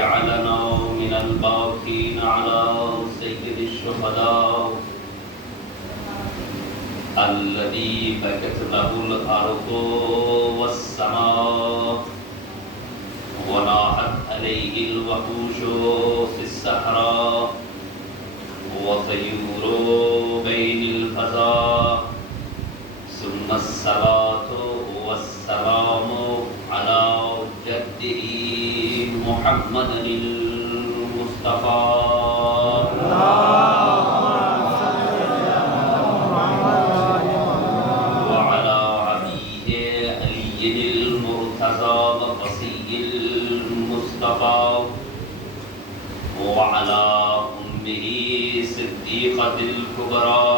وجعلنا من الباقين على سيد الشهداء الذي بكت له الأرض والسماء وناحت عليه الوحوش في الصحراء وطيور بين الفضاء ثم الصلاة والسلام على جده محمد المصطفى وعلى أبيه علي المرتضى وقصي المصطفى وعلى أمه صديقة الكبرى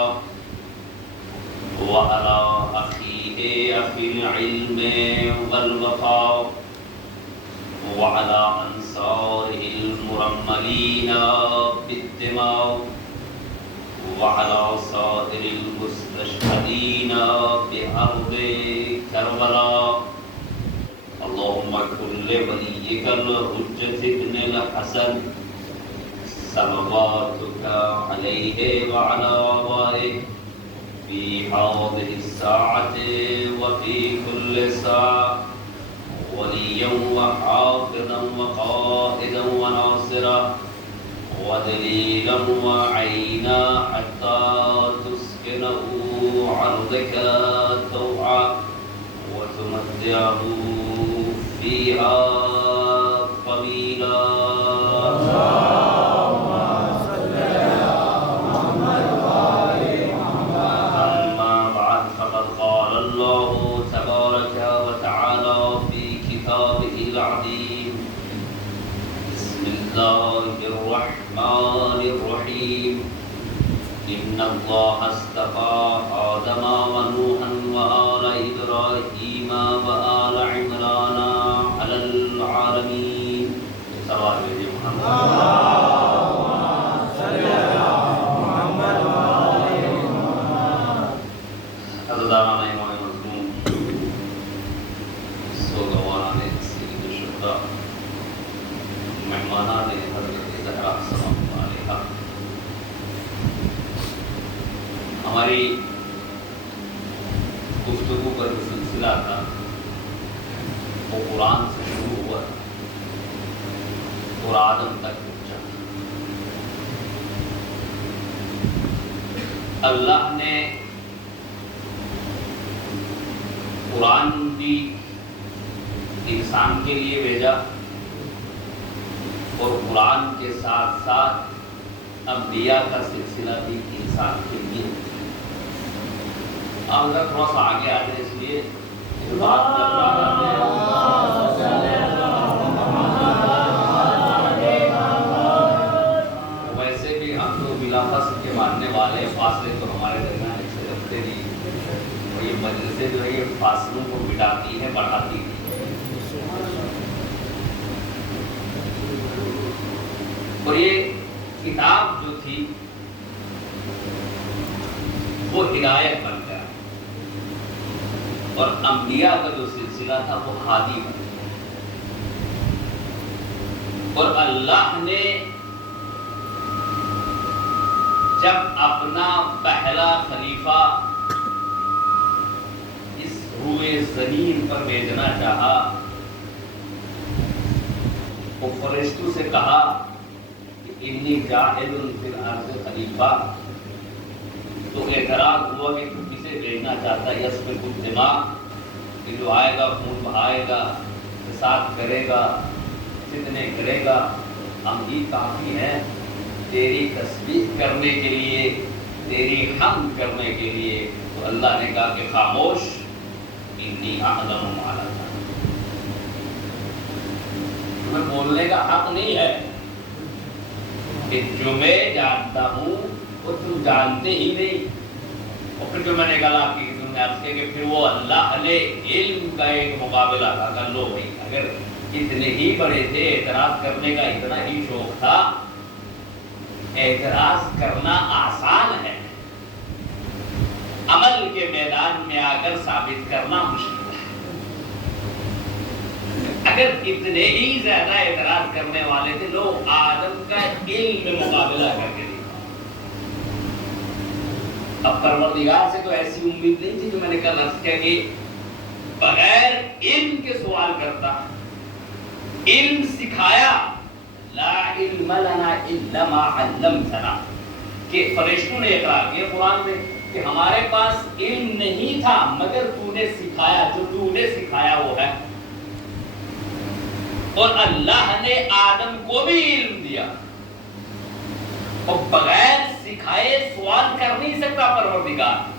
وعلى أخيه أخي العلم والوفاء وعلى أنصاره المرملين بالدماء وعلى سائر المستشهدين بأرض كربلاء اللهم كن لوليك الحجة بن الحسن صلواتك عليه وعلى آبائه في هذه الساعة وفي كل ساعة وليا وحافظا وقائدا وناصرا ودليلا وعينا حتى تسكنه عرضك طوعا وتمتعه فيها طويلا الله الرحمن الرحيم إن الله اصطفى آدم ونوحا وآل إبراهيم وآل عمران على العالمين صلى الله عليه وسلم ہماری گفتگو کا جو سلسلہ تھا وہ قرآن سے شروع ہوا اور آدم تک پہنچا. اللہ نے قرآن بھی انسان کے لیے بھیجا اور قرآن کے ساتھ ساتھ انبیاء کا سلسلہ بھی انسان کے لیے. اگر تھوڑا سا آگے آ جائے اس لیے بات کر رہا ویسے بھی ہم تو بلا فصل کے ماننے والے فاصلے تو ہمارے درمیان ایسے رکھتے نہیں اور یہ مجلسیں جو ہے یہ فاصلوں کو مٹاتی ہے بڑھاتی ہے. اور یہ کتاب جو تھی وہ ہدایت بن گیا اور انبیاء کا جو سلسلہ تھا وہ ہادی بن گیا. اور اللہ نے جب اپنا پہلا خلیفہ اس روئے زمین پر بھیجنا چاہا وہ فرشتوں سے کہا انی جاعل فی الارض خلیفہ. تو اعتراض ہوا کہ تو کسے بھیجنا چاہتا ہے. یسفک الدماء کہ جو آئے گا خون بہائے گا فساد کرے گا فتنے کرے گا. ہم ہی کافی ہیں تیری تسبیح کرنے کے لیے تیری حمد کرنے کے لیے. تو اللہ نے کہا کہ خاموش انی اعلم ما لا تعلمون. تمہیں بولنے کا حق نہیں ہے کہ جو میں جانتا ہوں وہ تم جانتے ہی نہیں. اور پھر جو میں نے کہا کہ تم نے عرض کیا کہ پھر وہ اللہ علیہ علم کا ایک مقابلہ تھا. کر لو بھائی اگر اتنے ہی بڑے تھے اعتراض کرنے کا اتنا ہی شوق تھا. اعتراض کرنا آسان ہے عمل کے میدان میں آ کر ثابت کرنا مشکل ہے. اگر اتنے ہی زیادہ اعتراض کرنے والے تھے، لوگ آدم کا علم میں مقابلہ کر کے دیکھا۔ اب پروردگار سے تو ایسی امید نہیں تھی جو میں نے کل عرض کیا کہ بغیر علم کے سوال کرتا، علم سکھایا، لا علم لنا الا ما علمتنا، کہ فرشتوں نے اقرار کیا قرآن میں کہ ہمارے پاس علم نہیں تھا مگر تو نے سکھایا، جو تو نے سکھایا وہ ہے۔ اور اللہ نے آدم کو بھی علم دیا، اور بغیر سکھائے سوال کر نہیں سکتا پروردگار۔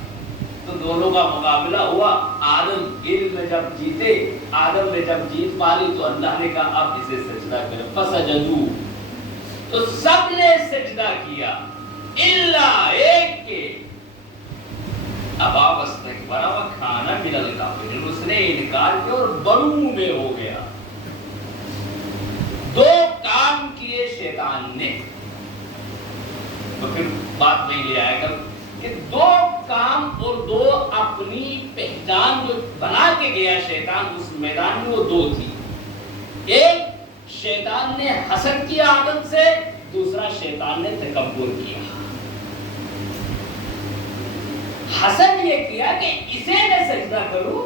تو دونوں کا مقابلہ ہوا، آدم علم میں جب جیتے، آدم نے جب جیت پالی تو اللہ نے کہا اب اسے سجدہ کریں، فسجدوا، تو سب نے سجدہ کیا الا ایک کے، ابا واستکبر وکان من الکافرین، اس نے انکار کیا اور برو میں ہو گیا۔ دو کام کیے شیطان نے، تو پھر بات نہیں لے آئے کر کہ دو کام اور دو اپنی پہچان جو بنا کے گیا شیطان اس میدان میں، وہ دو تھی۔ ایک شیطان نے حسد کیا آدم سے، دوسرا شیطان نے تکبر کیا۔ حسد یہ کیا کہ اسے میں سجدہ کروں،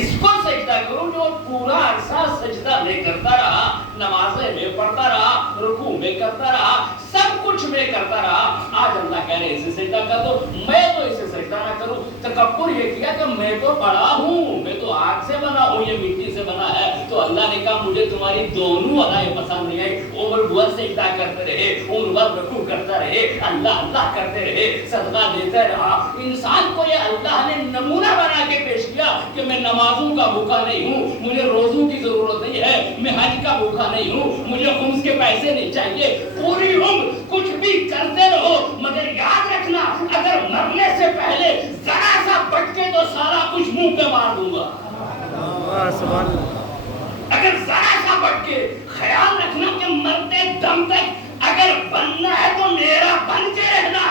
اس کو سجدہ کروں جو پورا عرصہ سجدہ میں کرتا رہا، نمازیں میں پڑھتا رہا، رکوع میں کرتا رہا، سب کچھ میں کرتا رہا، آج اللہ کہہ رہے اسے سجدہ کر دو، میں تو اسے سجدہ نہ کروں۔ تکبر یہ کیا کہ میں تو بڑا ہوں، میں تو آگ سے بنا ہوں، یہ مٹی سے بنا ہے۔ تو اللہ نے کہا مجھے تمہاری دونوں ادائیں پسند نہیں آئی۔ عمر بھر سجدہ کرتے رہے، عمر بھر رکوع کرتا رہے، اللہ اللہ کرتے رہے، صدقہ دیتے رہا۔ انسان کو یہ اللہ نے نمونہ بنا کے پیش کیا کہ میں نمازوں کا بھوکا نہیں ہوں، مجھے روزوں کی ضرورت نہیں ہے، میں حج کا بھوکا نہیں ہوں، مجھے خمس کے پیسے نہیں چاہیے۔ پوری عمر کچھ بھی کرتے رہو، مگر یاد رکھنا اگر مرنے سے پہلے ذرا سا بٹ کے تو سارا کچھ منہ پہ مار دوں گا۔ اگر ذرا سا بٹ کے، خیال رکھنا کہ مرتے دم تک اگر بننا ہے تو میرا بن کے رہنا،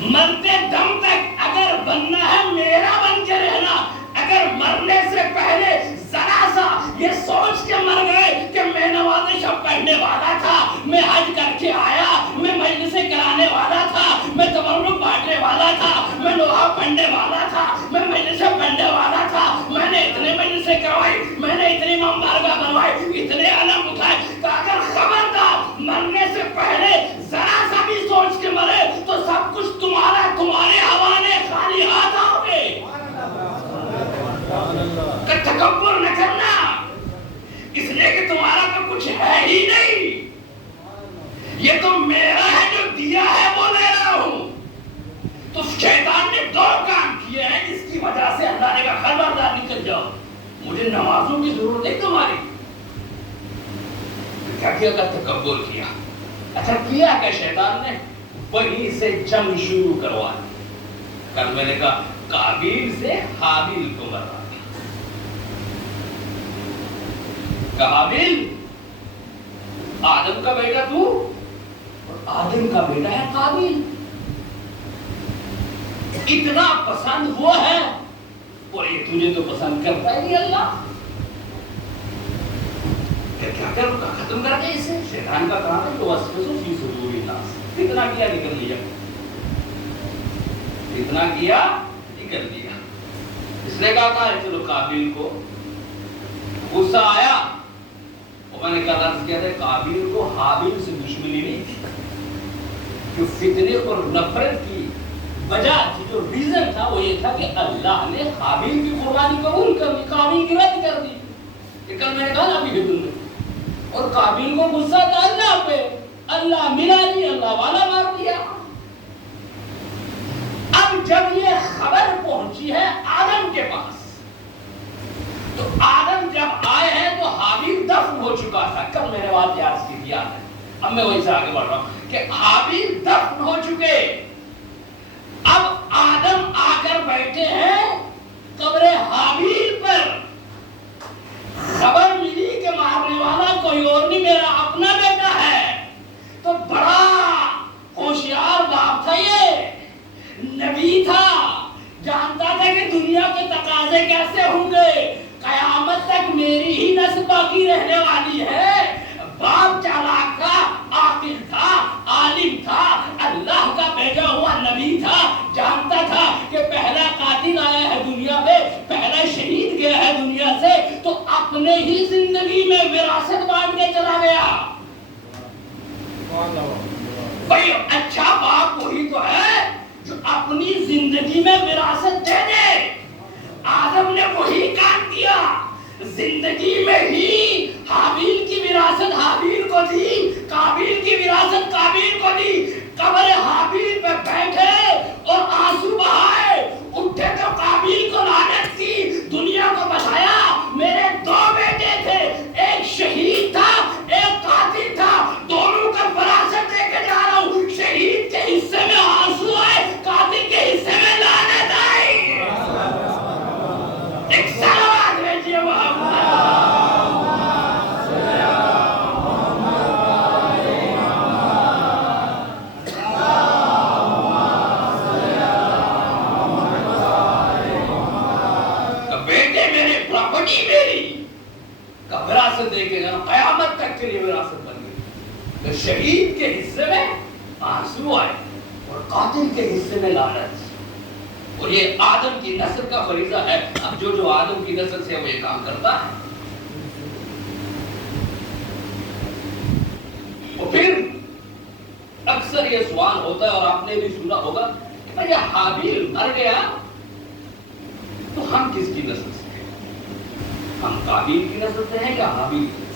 مرتے دم تک اگر بننا ہے میرا بن کے رہنا۔ اگر مرنے سے پہلے ذرا سا یہ سوچ کے مر گئے کہ میں نماز شب پڑھنے والا تھا، میں حج کر کے آیا، میں مجلسیں کرانے والا تھا، میں تبرک بانٹنے والا تھا، میں لوہا پڑھنے والا تھا، میں مجلسیں پڑھنے والا تھا، میں نے اتنے مجلسیں کروائی، میں نے اتنی امام بارگاہ بنوائی، اتنے علم اٹھائے، تو اگر خبردار مرنے سے پہلے ذرا سا بھی سوچ کے مرے تو سب کچھ تمہارے حوالے، خالی ہاتھ آؤ گے۔ کہ تکبر نہ کرنا اس لیے کہ تمہارا تو کچھ ہے ہی نہیں، یہ تو میرا ہے جو دیا ہے وہ لے رہا ہوں۔ تو شیطان نے دو کام کیے ہیں جس کی وجہ سے اللہ نے کہا خبردار نکل جاؤ، مجھے نمازوں کی ضرورت نہیں تمہاری۔ کیا کیا کہ تکبر کیا۔ اچھا کیا کہ شیطان نے وہیں سے جنگ شروع کروا دی۔ کل میں نے کہا قابیل سے حابیل کو مروا دیا۔ قابیل آدم کا بیٹا تو، اور آدم کا بیٹا ہے قابیل۔ اتنا پسند وہ ہے اور یہ تجھے تو پسند کرتا ہی اللہ۔ کیا کروں گا ختم کر کے اسے؟ شیطان کا کام ہے تو وسوسہ فی صدور الناس، اتنا کیا نکل لیا، اتنا کیا نکل لیا۔ اس نے کہا تھا چلو قابیل کو غصہ آیا، اور میں نے کہا عرض کیا تھا قابیل کو حابیل سے دشمنی نہیں تھی، جو فتنے اور نفرت کی وجہ تھی، جو ریزن تھا وہ یہ تھا کہ اللہ نے حابیل کی قربانی قبول کر دی، قابیل کی رد کر دی۔ یہ کل میں نے کہا نا ابھی بھی تم نے، اور قابیل کو غصہ تھا اللہ پہ، اللہ ملا نہیں، اللہ والا مار دیا۔ اب جب یہ خبر پہنچی ہے آدم کے پاس، تو آدم جب آئے ہیں تو حابیل دفن ہو چکا تھا۔ کل میں نے بات یاد کی ہے، اب میں وہیں سے آگے بڑھ رہا ہوں کہ حابیل دفن ہو چکے۔ اب آدم آ کر بیٹھے ہیں قبر حابیل پر، خبر ملی کہ مارنے والا کوئی اور نہیں میرا اپنا بیٹا ہے۔ تو بڑا ہوشیار باپ تھا، یہ نبی تھا، جانتا تھا کہ دنیا کے تقاضے سے قیامت تک میری ہی نسل باقی رہنے والی ہے۔ باپ چالاک تھا، عاقل تھا، عالم تھا، اللہ کا بھیجا ہوا نبی تھا، جانتا تھا کہ پہلا قاتل آیا ہے دنیا میں، پہلا شہید گیا ہے دنیا سے، تو اپنے ہی زندگی میں وراثت بانٹ کے چلا گیا۔ بھائی اچھا باپ وہی تو ہے جو اپنی زندگی میں وراثت دے دے۔ آدم نے وہی کام کیا، زندگی میں ہی حابیل کی وراثت حابیل کو دی، قابیل کی وراثت قابیل کو دی۔ قبر حابیل پہ بیٹھے اور آنسو بہائے، اٹھے تو قابیل کو لعنت کی، دنیا کو بتایا میرے دو بیٹے تھے، ایک شہید تھا ایک قاتل تھا، دونوں کا وراثت دے کے جا رہا ہوں۔ شہید کے حصے میں آنسو آئے، قاتل کے حصے میں لعنت آئی۔ ایک صلوات بھیجیے محمد۔ بیٹے میرے، پراپرٹی میری، کا وراثت دے کے جانا، قیامت تک کے لیے وراثت بن گئی۔ تو شہید کے حصے میں آنسو آئے اور قاتل کے حصے میں لعنت۔ اور یہ آدم کی نسل کا فریضہ ہے۔ اب جو آدم کی نسل سے وہ یہ کام کرتا ہے۔ اور پھر اکثر یہ سوال ہوتا ہے اور آپ نے بھی سنا ہوگا کہ بھئی حابیل مر گیا تو ہم کس کی نسل سے ہیں؟ ہم قابیل کی نسل سے ہیں یا حابیل کی نسل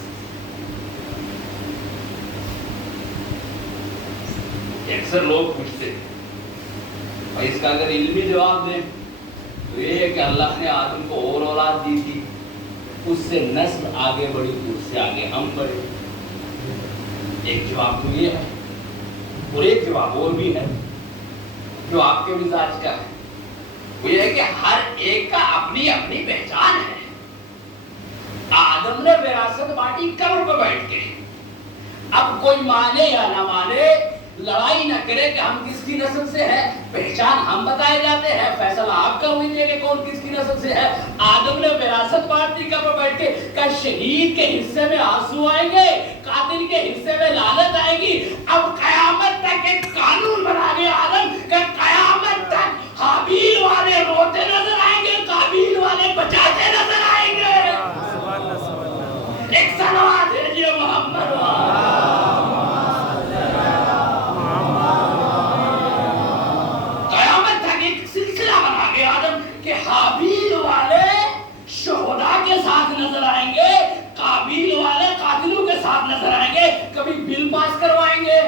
سے؟ اکثر لوگ پوچھتے ہیں، اور اس کا اگر علمی جواب دیں تو یہ ہے کہ اللہ نے آدم کو اور اولاد دی تھی، اس سے نسل آگے بڑھی، اس سے آگے ہم بڑھے۔ ایک جواب تو یہ ہے، اور ایک جواب اور بھی ہے جو آپ کے مزاج کا ہے، وہ یہ ہے کہ ہر ایک کا اپنی اپنی پہچان ہے۔ آدم نے وراثت بانٹی قبر پہ بیٹھ کے، اب کوئی مانے یا نہ مانے، لڑائی نہ کرے کہ ہم کس کی نسل سے ہیں، پہچان ہم بتائے جاتے ہیں، فیصلہ آپ کر ہوئی کہ کون کس کی نسل سے ہے۔ آدم نے وراثت بانٹ دی قبر بیٹھ کے، کہ شہید کے حصے میں آنسو آئیں گے، قاتل کے حصے میں لعنت آئے گی۔ اب قیامت تک ایک قانون بنا گیا آدم کہ قیامت تک حابیل والے روتے نظر آئیں گے، قابیل والے بچاتے نظر آئیں گے۔ ایک صلوات بھیجیے محمد۔ قیامت تک ایک سلسلہ بنا گیا آدم کہ حابیل والے شہداء کے ساتھ نظر آئیں گے، قابیل والے قاتلوں کے ساتھ نظر آئیں گے۔ کبھی بل پاس کروائیں گے،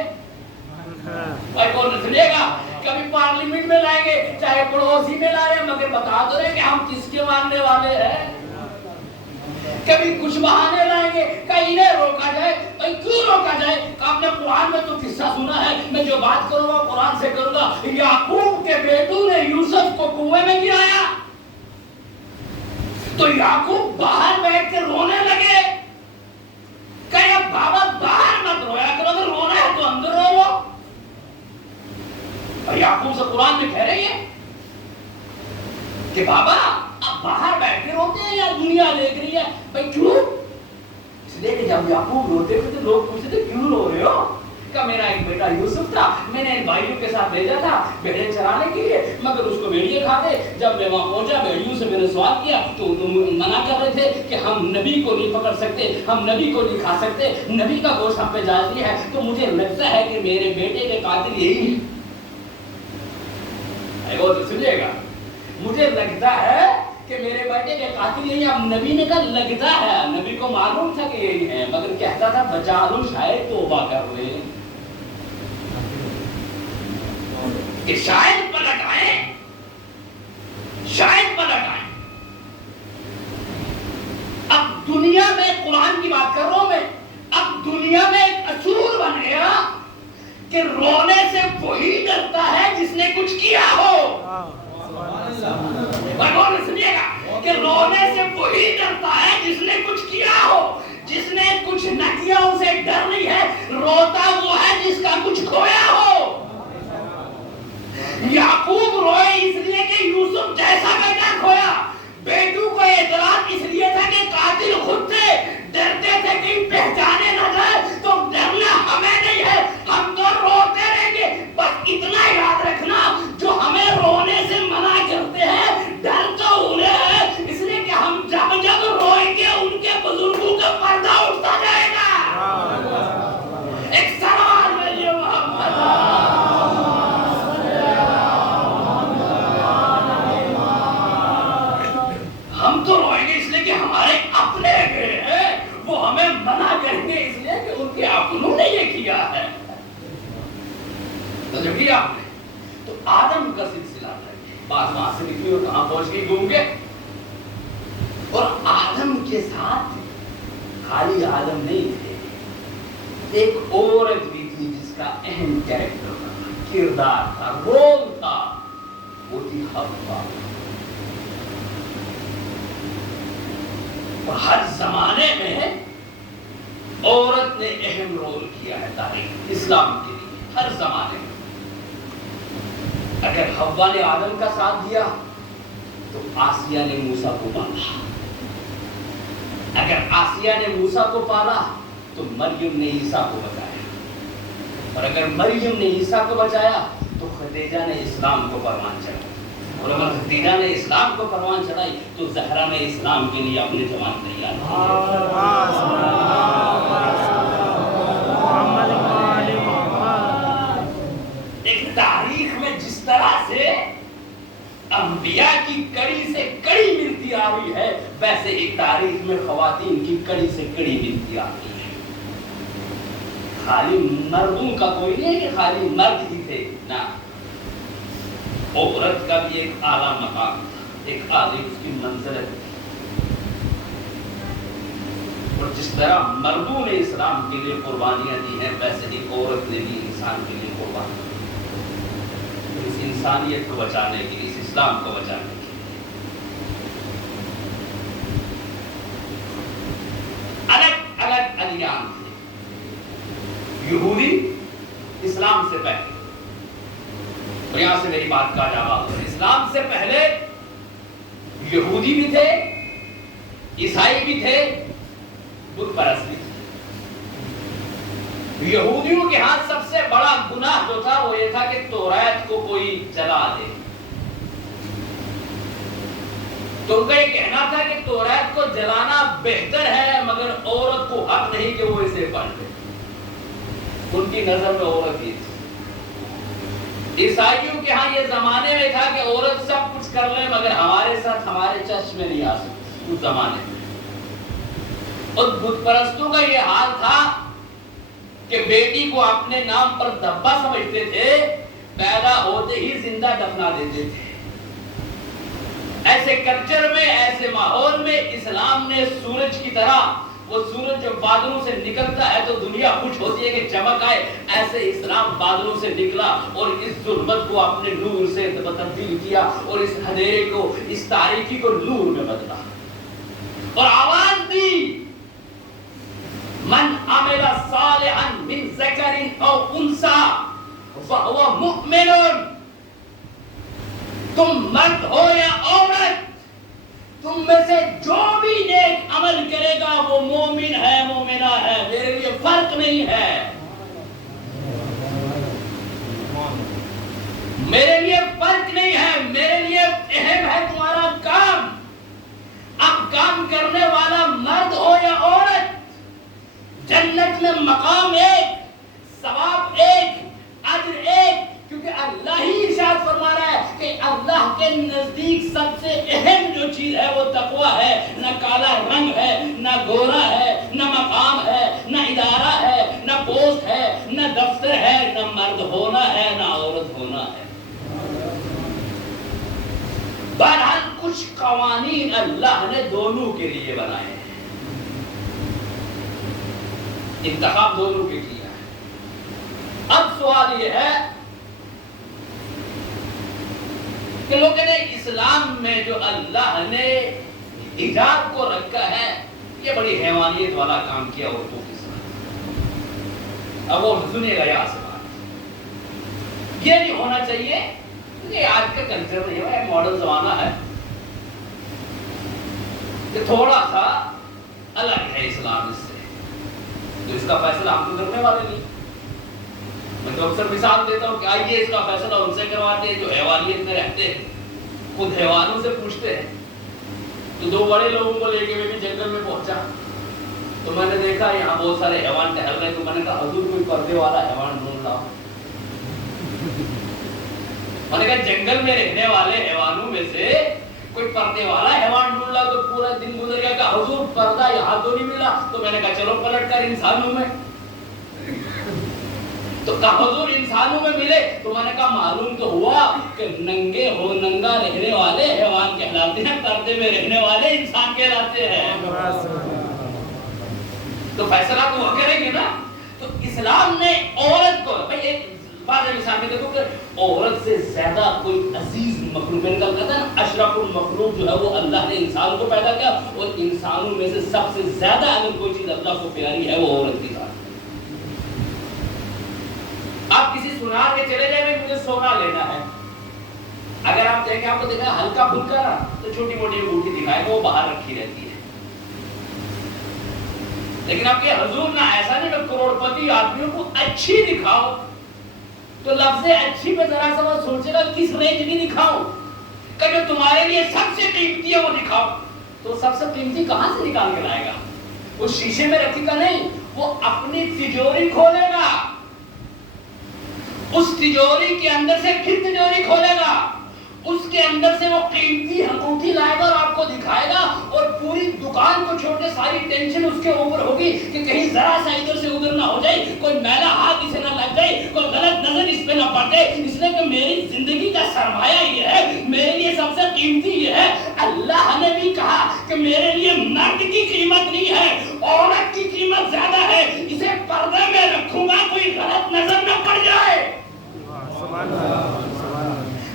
بھائی کون سنیے گا، کبھی پارلیمنٹ میں لائیں گے، چاہے پڑوسی میں لا رہے ہیں، مگر بتا دو رہے کہ ہم کس کے ماننے والے ہیں۔ کبھی کچھ بہانے لائیں گے کہ انہیں روکا جائے۔ بھائی کیوں روکا جائے؟ آپ نے قرآن میں تو قصہ سنا ہے، میں جو بات کروں گا قرآن سے کروں گا۔ یعقوب کے بیٹوں نے یوسف کو کنویں میں گرایا تو یعقوب باہر بیٹھ کے رونے لگے کہ اب بابا باہر مت رویا کرو، اگر رونا ہے تو اندر رو لو۔ اور یعقوب سے قرآن میں کہہ رہی ہے کہ بابا اب باہر بیٹھ کے روتے ہیں یا دنیا دیکھ رہی ہے؟ بھائی کیوں؟ اس لیے کہ جب یعقوب روتے تھے تو لوگ پوچھتے تھے کیوں رو رہے ہو؟ کہ میرا ایک بیٹا یوسف تھا، میں نے ان بھائیوں کے ساتھ بھیجا تھا بھیڑیں چرانے کے لیے، مگر اس کو بھیڑیے کھا گئے۔ جب میں وہاں پہنچا بھیڑیوں سے میں نے سوال کیا تو منع کر رہے تھے کہ ہم نبی کو نہیں پکڑ سکتے، ہم نبی کو نہیں کھا سکتے، نبی کا گوشت ہم پہ جائز نہیں ہے۔ تو مجھے لگتا ہے کہ میرے بیٹے کے قاتل یہی ہیں۔ غور سے سنیے گا، مجھے لگتا ہے کہ میرے بیٹے کے قاتل یہی ہیں۔ اب نبی نے کہا لگتا ہے، نبی کو معلوم تھا کہ یہی ہیں، مگر کہتا تھا بچا لو شاید توبہ کر لیں کہ شاید پلٹ آئیں، شاید پلٹ آئیں۔ اب دنیا میں قرآن کی بات کر رہا ہوں میں، اب دنیا میں ایک اصول بن گیا کہ رونے سے وہی ڈرتا ہے جس نے کچھ کیا ہو۔ غور سے سنیے گا کہ رونے سے وہی ڈرتا ہے جس نے کچھ کیا ہو، جس نے کچھ نہ کیا اسے ڈر نہیں ہے، روتا وہ ہے جس کا کچھ کھویا ہو۔ یعقوب روئے اس لیے کہ یوسف جیسا بیٹا کھویا، بیٹوں کو اعتراض اس لیے تھا کہ قاتل خود تھے، ڈرتے تھے کہیں پہچانے نہ جائے، تو ڈرنا ہمیں نہیں ہے، ہم تو روتے رہیں گے، بس اتنا یاد رکھنا جو ہمیں رونے سے منع کرتے ہیں ڈر تو انہیں ہے، اس لیے کہ ہم جب جب روئیں گے ان کے بزرگوں کا پردہ اٹھتا جائے گا۔ ایک سوال ہے محمد، ہم تو روئیں گے اس لیے کہ ہمارے اپنے گئے ہیں، وہ ہمیں منع کریں گے اس لیے کہ ان کے اپنوں نے یہ کیا ہے۔ تو جو کیا ہم نے تو آدم کا سلسلہ ہے، بات وہاں سے نکلی اور کہاں پہنچ گئی گھوم کے، اور آدم کے ساتھ خالی آدم نہیں تھے، ایک عورت بھی تھی جس کا اہم کیریکٹر تھا، کردار تھا، رول تھا، وہ تھی حوا۔ اور ہر زمانے میں عورت نے اہم رول کیا ہے تاریخ اسلام کے لیے، ہر زمانے میں۔ اگر حوا نے آدم کا ساتھ دیا تو آسیہ نے موسیٰ کو پالا، اگر آسیہ نے موسیٰ کو پالا تو مریم نے عیسیٰ کو بچایا، اور اگر مریم نے عیسیٰ کو بچایا تو خدیجہ نے اسلام کو پروان چڑھایا، اور اگر خدیجہ نے اسلام کو پروان چڑھائی تو زہرا نے اسلام کے لیے اپنے جوان تیار کیے۔ ایک تاریخ میں جس طرح سے انبیاء کی کڑی سے کڑی ملتی آ رہی ہے، ویسے ہی تاریخ میں خواتین کی کڑی سے کڑی ملتی آ رہی ہے۔ خالی مردوں کا کوئی نہیں ہے کہ خالی مرد ہی تھے، نہ، عورت کا بھی ایک اعلیٰ مقام تھا، ایک اعلیٰ اس کی منزلت تھی۔ اور جس طرح مردوں نے اسلام کے لیے قربانیاں دی ہیں، ویسے ہی عورت نے بھی انسان کے لیے قربانی دی، اس انسانیت کو بچانے کے لیے، اس اسلام کو بچانے کے لیے۔ الگ الگ ادیان تھے، یہودی اسلام سے پہلے، اور یہاں سے میری بات کا جواب ہے، اسلام سے پہلے یہودی بھی تھے، عیسائی بھی تھے، بت پرست بھی تھے۔ یہودیوں کے ہاں سب سے بڑا گناہ جو تھا وہ یہ تھا کہ توریت کو کوئی جلا دے، تو ان کا یہ کہنا تھا کہ توریت کو جلانا بہتر ہے، مگر عورت کو حق نہیں کہ وہ اسے پڑھ لے۔ ان کی نظر میں عورت ہی تھی۔ عیسائیوں کے ہاں یہ زمانے میں تھا کہ عورت سب کچھ کر لے مگر ہمارے ساتھ ہمارے چرچ میں نہیں آ سکتی، اس زمانے میں۔ اور بت پرستوں کا یہ حال تھا کہ بیٹی کو اپنے نام پر دبا سمجھتے تھے، پیدا ہوتے ہی زندہ دفنا دیتے تھے۔ ایسے کلچر میں، ایسے ماحول میں اسلام نے سورج کی طرح، وہ سورج جب بادلوں سے نکلتا ہے تو دنیا خوش ہوتی ہے کہ چمک آئے، ایسے اسلام بادلوں سے نکلا اور اس ظلمت کو اپنے نور سے تبدیل کیا، اور اس اندھیرے کو، اس تاریکی کو نور میں بدلا، اور آواز دی، من عمل صالحا من ذکر او انثى فهو مؤمن۔ تم مرد ہو یا عورت، تم میں سے جو بھی نیک عمل کرے گا وہ مومن ہے، مومنہ ہے، میرے لیے فرق نہیں ہے، میرے لیے فرق نہیں ہے، میرے لیے اہم ہے تمہارا کام۔ اب کام کرنے والا مرد ہو یا عورت، جنت میں مقام ایک، ثواب ایک، اجر ایک، کیونکہ اللہ ہی ارشاد فرما رہا ہے کہ اللہ کے نزدیک سب سے اہم جو چیز ہے وہ تقویٰ ہے۔ نہ کالا رنگ ہے، نہ گورا ہے، نہ مقام ہے، نہ ادارہ ہے، نہ پوسٹ ہے، نہ دفتر ہے، نہ مرد ہونا ہے، نہ عورت ہونا ہے۔ بہرحال کچھ قوانین اللہ نے دونوں کے لیے بنائے ہیں، انتخاب دونوں کے کیا ہے۔ اب سوال یہ ہے کہ لوگوں نے اسلام میں جو اللہ نے حجاب کو رکھا ہے، یہ بڑی حیوانیت والا کام کیا عورتوں کے ساتھ۔ اب وہ سنیے گا یہاں سے بات، یہ نہیں ہونا چاہیے، یہ آج کا کلچر نہیں ہے، ماڈرن زمانہ ہے، کہ تھوڑا سا الگ ہے اسلام اس سے، تو اس کا فیصلہ ہم تو کرنے والے نہیں۔ میں تو اکثر مثال دیتا ہوں کہ آئیے اس کا فیصلہ ان سے کرواتے ہیں جو حیوانیت میں رہتے ہیں، خود حیوانوں سے پوچھتے ہیں۔ تو دو بڑے لوگوں کو لے کے میں بھی جنگل میں پہنچا، تو میں نے دیکھا یہاں بہت سارے حیوان ٹہل رہے، تو میں نے کہا حضور کوئی پردے والا حیوان ڈھونڈ لاؤ۔ میں نے کہا جنگل میں رہنے والے حیوانوں میں سے کوئی پردے والا حیوان ڈھونڈ لاؤ۔ تو پورا دن گزر گیا کہ حضور پردہ یہاں تو نہیں ملا۔ تو میں نے کہا چلو پلٹ کر انسانوں میں، تو کہا حضور انسانوں میں ملے۔ تو میں نے کہا معلوم تو ہوا کہ ننگے ہو ننگا رہنے والے حیوان کہلاتے ہیں، پردے میں رہنے والے انسان کہلاتے ہیں۔ تو فیصلہ تو وہ کریں گے نا۔ تو اسلام نے عورت کو، بھائی ایک بات مثال میں دیکھو کہ عورت سے زیادہ کوئی عزیز مخلوق، میں نے کہا تھا نا اشرف المخلوق جو ہے وہ اللہ نے انسان کو پیدا کیا، اور انسانوں میں سے سب سے زیادہ اگر کوئی چیز اللہ کو پیاری ہے وہ عورت کی ذات۔ آپ کسی سنار کے چلے جائیں مجھے سونا لینا ہے، اگر آپ دیکھیں آپ کو دیکھا ہلکا پھلکا نا تو چھوٹی موٹی انگوٹھی دکھائے گا، وہ باہر رکھی رہتی ہے۔ لیکن آپ یہ حضور نہ ایسا نہیں کہ کروڑپتی آدمیوں کو اچھی دکھاؤ، تو لفظ اچھی پہ ذرا سا وہ سوچے گا کس رینج کی دکھاؤ، کہ جو تمہارے لیے سب سے قیمتی ہے وہ دکھاؤ۔ تو سب سے قیمتی کہاں سے نکال کے لائے گا؟ وہ شیشے میں رکھی گا نہیں، وہ اپنی تجوری کھولے گا، اس تجوری کے اندر سے پھر تجوری کھولے گا، اس کے اندر سے وہ قیمتی انگوٹھی لائے گا اور آپ کو دکھائے گا، اور پوری دکان کو چھوڑ کے ساری ٹینشن اس کے اوپر ہوگی کہ کہیں ذرا سا ادھر سے ادھر نہ ہو جائے، کوئی میلا ہاتھ اسے نہ لگ جائے، کوئی غلط نظر اس پہ نہ پڑ جائے، اس لیے کہ میری زندگی کا سرمایہ یہ ہے، میرے لیے سب سے قیمتی یہ ہے۔ اللہ نے بھی کہا کہ میرے لیے مرد کی قیمت نہیں ہے، عورت کی قیمت زیادہ ہے، اسے پردے میں رکھوں گا کوئی غلط نظر نہ پڑ جائے۔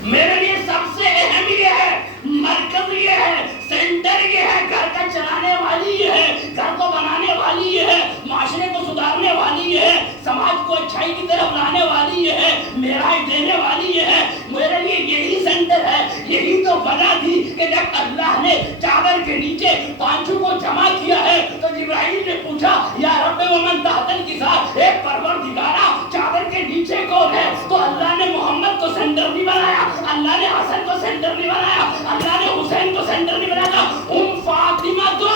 میرے لیے سب سے اہم یہ ہے، مرکز یہ ہے، سینٹر یہ ہے، گھر کا چلانے والی یہ ہے، گھر کو بنانے والی یہ ہے، معاشرے کو سدھارنے والی یہ ہے، سماج کو اچھائی کی طرف لانے والی یہ ہے، معراج دینے والی یہ ہے۔ میرے لیے یہی سینٹر ہے۔ یہی تو وجہ تھی کہ جب اللہ نے چادر کے نیچے پانچوں کو جمع کیا ہے تو جبرائیل نے پوچھا یا رب ومن تحت الکساء، اے پروردگارا چادر کے نیچے کون ہے؟ تو اللہ نے محمد کو سینٹر نہیں بنایا، اللہ نے حسن کو سینٹر نہیں بنایا، اللہ نے حسین کو سینٹر نہیں بنایا، فاطمہ تو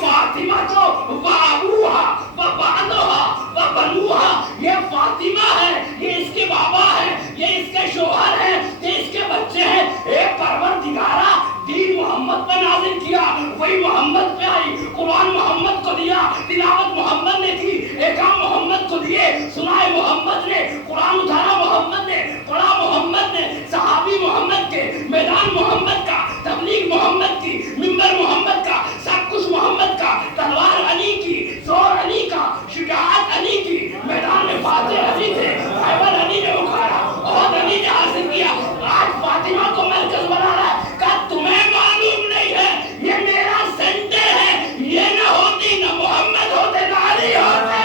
فاطمہ تو وابوہا وبعدوہا وبنوہا، یہ فاطمہ ہے، یہ اس کے بابا ہے، یہ اس کے شوہر ہے، یہ اس کے بچے ہیں۔ اے پروردگارا دین محمد پہ نازل کیا، وہی محمد پہ آئی، قرآن محمد کو دیا، تلاوت محمد نے کی، احکام محمد کو دیے، سنائے محمد نے، قرآن اتارا محمد نے، پڑھا محمد نے، صحابی محمد کے، میدان محمد کا، تبلیغ محمد کی، منبر محمد کا، سب کچھ محمد کا، تلوار علی کی، زور علی کا، شجاعت علی کی، میدان میں فاتح علی تھے، خیبر علی نے اکھاڑا، احد علی نے حاصل کیا، آج فاطمہ کو مرکز بنا رہا ہے۔ کہ تمہیں معلوم نہیں ہے یہ میرا سینٹر ہے، یہ نہ ہوتی نہ محمد ہوتے نہ علی ہوتے۔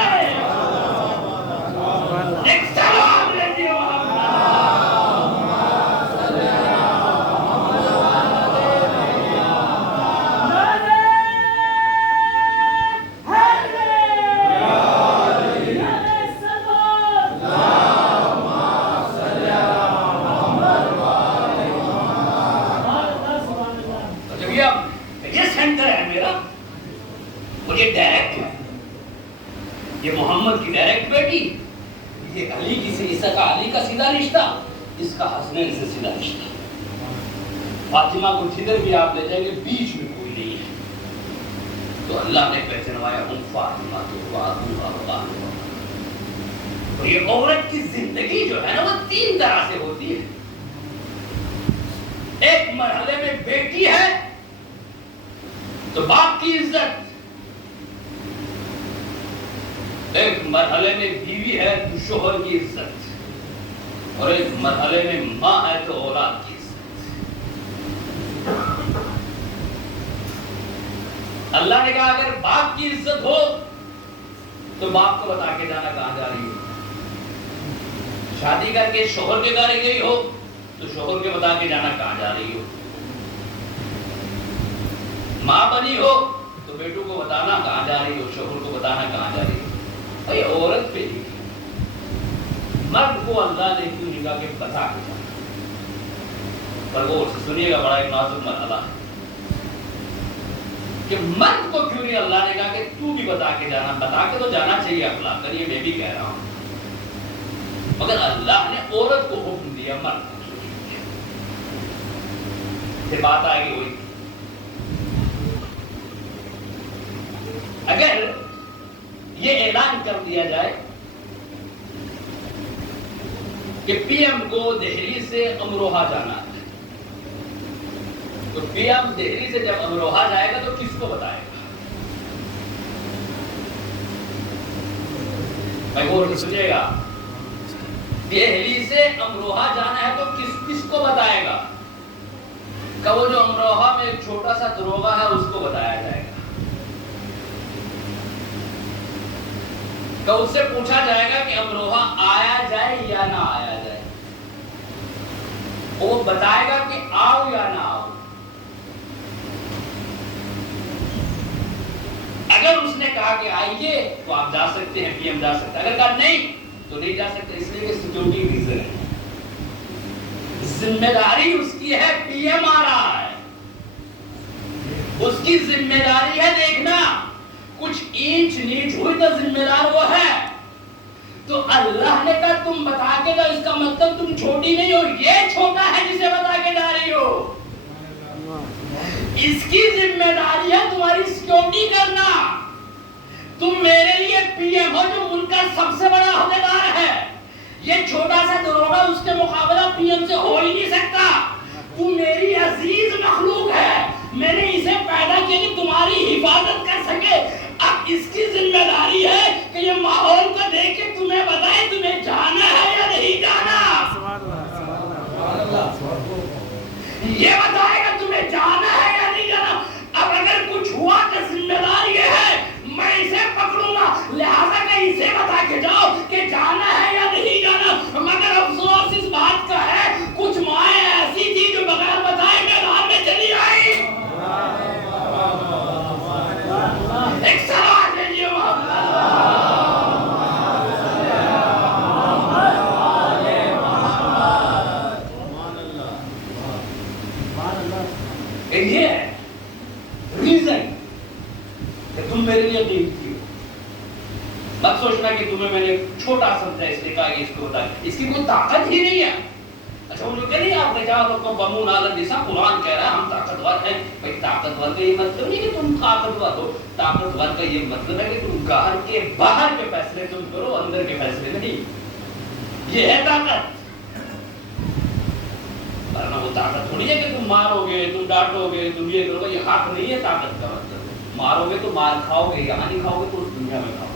ایک سلام لیجیے یہ محمد کی ڈائریکٹ بیٹی، یہ علی کی سے اس کا علی کا سیدھا رشتہ، اس کا حسنین سے سیدھا رشتہ۔ فاطمہ کو جدھر بھی آپ لے جائیں گے بیچ میں کوئی نہیں ہے۔ تو اللہ نے پہچنوایا فاطمہ تو وابوہا۔ تو یہ عورت کی زندگی جو ہے نا وہ تین طرح سے ہوتی ہے۔ ایک مرحلے میں بیٹی ہے تو باپ کی عزت، ایک مرحلے میں بیوی ہے تو شوہر کی عزت، اور ایک مرحلے میں ماں ہے تو اولاد کی عزت۔ اللہ نے کہا اگر باپ کی عزت ہو تو باپ کو بتا کے جانا کہاں جا رہی ہو، شادی کر کے شوہر کے گھر گئی ہو تو شوہر کے بتا کے جانا کہاں جا رہی ہو، والی ہو تو بیٹوں کو بتانا کہاں جا رہی ہو, شوہر کو بتانا کہاں جا رہی ہو. بھائی عورت پہ ہی مرد کو اللہ نے کیوں نہیں کہا کہ بتا کے جانا؟ پر غور سے سنیے گا, بڑا ایک نازک مرحلہ ہے کہ مرد کو کیوں نہیں اللہ نے کہا کہ تو بھی بتا کے جانا؟ بتا کے تو جانا چاہیے اخلاقاً, یہ میں بھی کہہ رہا ہوں, مگر اللہ نے عورت کو حکم دیا مرد کو. پھر بات آئے گی وہی, اگر یہ اعلان کر دیا جائے کہ پی ایم کو دہلی سے امروہہ جانا ہے, تو پی ایم دہلی سے جب امروہہ جائے گا تو کس کو بتائے گا؟ بھائی غور سے سنیے گا, دہلی سے امروہہ جانا ہے تو کس کو بتائے گا؟ کہ وہ جو امروہہ میں ایک چھوٹا سا دروغہ ہے اس کو بتایا جائے گا, کہ اس سے پوچھا جائے گا کہ امروہہ آیا جائے یا نہ آیا جائے, وہ بتائے گا کہ آؤ یا نہ آؤ. اگر اس نے کہا کہ آئیے تو آپ جا سکتے ہیں, پی ایم جا سکتے ہیں, اگر کہا نہیں تو نہیں جا سکتے, اس لیے کہ سیکورٹی ریزن ہے. ذمہ داری اس کی ہے, پی ایم آ رہا ہے, اس کی ذمہ داری ہے دیکھنا, کچھ اینچ نیچ ہوئی تو ذمہ دار وہ ہے. تو اللہ نے کہا تم بتا کے جاؤ, اس کا مطلب تم چھوٹی نہیں ہو, یہ چھوٹا ہے جسے بتا کے جا رہی ہو. اس کی ذمہ داری ہے تمہاری سیکورٹی کرنا. تم میرے لیے پی ایم ہو جو ملک کا سب سے بڑا عہدیدار ہے, یہ چھوٹا سا دروغہ اس کے مقابلہ پی ایم سے ہو ہی نہیں سکتا. تو میری عزیز مخلوق ہے, میں نے اسے پیدا کیا کہ تمہاری حفاظت کر سکے. اب اس کی ذمہ داری ہے کہ یہ ماحول کو دیکھ کے تمہیں بتائے تمہیں جانا ہے یا نہیں جانا. یہ بتائے گا تمہیں جانا ہے یا نہیں جانا. اب اگر کچھ ہوا تو ذمہ دار یہ ہے میں اسے پکڑوں گا, لہذا کہ اسے بتا کے جاؤ کہ جانا ہے یا نہیں جانا. مگر افسوس اس بات کا ہے کچھ مائیں ایسی تھی جو بغیر بتائے میدان میں چلی آئی. ایک سوال ہے یہ ریزن کہ تم میرے لیے قیمتی ہو. مت سوچنا کہ تمہیں میں نے چھوٹا سمجھا اس لیے کہا کہ اس کو بتا, اس کی کوئی طاقت ہی نہیں ہے. اچھا وہ لوگ کہ نہیں آپ رجال کو بمون عالم جیسا قرآن کہہ رہا ہے ہم طاقتور ہیں. بھائی طاقتور کا یہ مطلب نہیں کہ تم طاقتور ہو, طاقتور کا یہ مطلب ہے کہ تم گھر کے باہر کے فیصلے تم کرو, اندر کے فیصلے نہیں. یہ ہے طاقت. ورنہ وہ طاقت تھوڑی ہے کہ تم مارو گے, تم ڈانٹو گے, تم یہ کرو گے, یہ حق نہیں ہے طاقت کا مطلب. مارو گے تو مار کھاؤ گے, یہاں نہیں کھاؤ گے تو اس دنیا میں کھاؤ گے.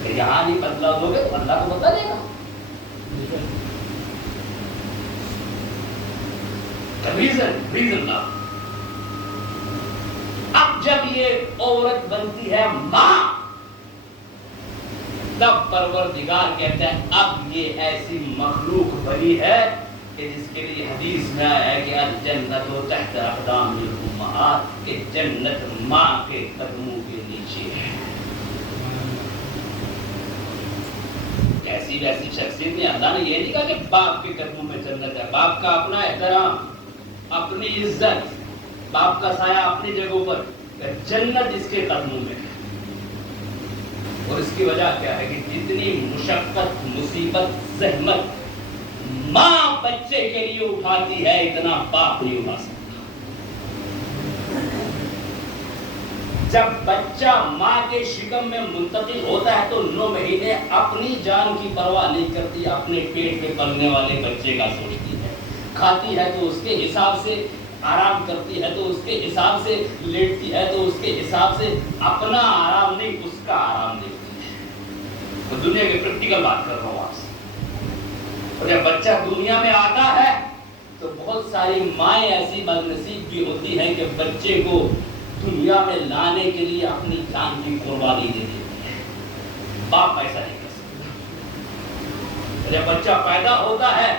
اگر یہاں نہیں بدلا دو گے تو اللہ کو بدلا دے گا. ریزن اب جب یہ عورت بنتی ہے ماں, تب پروردگار کہتا ہے اب یہ ایسی مخلوق بنی ہے کہ جس کے لیے حدیث میں آیا ہے کہ الجنت تحت اقدام الامہات, کہ جنت ماں کے قدموں کے نیچے ہے. ایسی ویسی شخصیت نے, اللہ نے یہ نہیں کہا کہ باپ کے قدموں میں جنت ہے. باپ کا اپنا احترام, اپنی عزت, باپ کا سایہ اپنی جگہوں پر, جنت اس کے قدموں میں ہے. اور اس کی وجہ کیا ہے کہ جتنی مشقت, مصیبت, زحمت ماں بچے کے لیے اٹھاتی ہے اتنا باپ نہیں اٹھا سکتا. جب بچہ ماں کے شکم میں منتقل ہوتا ہے تو 9 مہینے اپنی جان کی پرواہ نہیں کرتی, اپنے پیٹ میں پلنے والے بچے کا سوچتی ہے. کھاتی ہے تو اس کے حساب سے, آرام کرتی ہے تو اس کے حساب سے, لیٹتی ہے تو اس کے حساب سے, اپنا آرام نہیں اس کا آرام دیکھتی ہے. تو دنیا کے پریکٹیکل بات کر رہا ہوں آپ سے. اور جب بچہ دنیا میں آتا ہے تو بہت ساری مائیں ایسی بدنصیب بھی ہوتی ہیں کہ بچے کو دنیا میں لانے کے لیے اپنی جان کی قربانی دے دیتی ہے. باپ ایسا نہیں کر سکتا. جب بچہ پیدا ہوتا ہے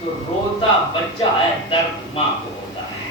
تو روتا بچہ ہے, درد ماں کو ہوتا ہے.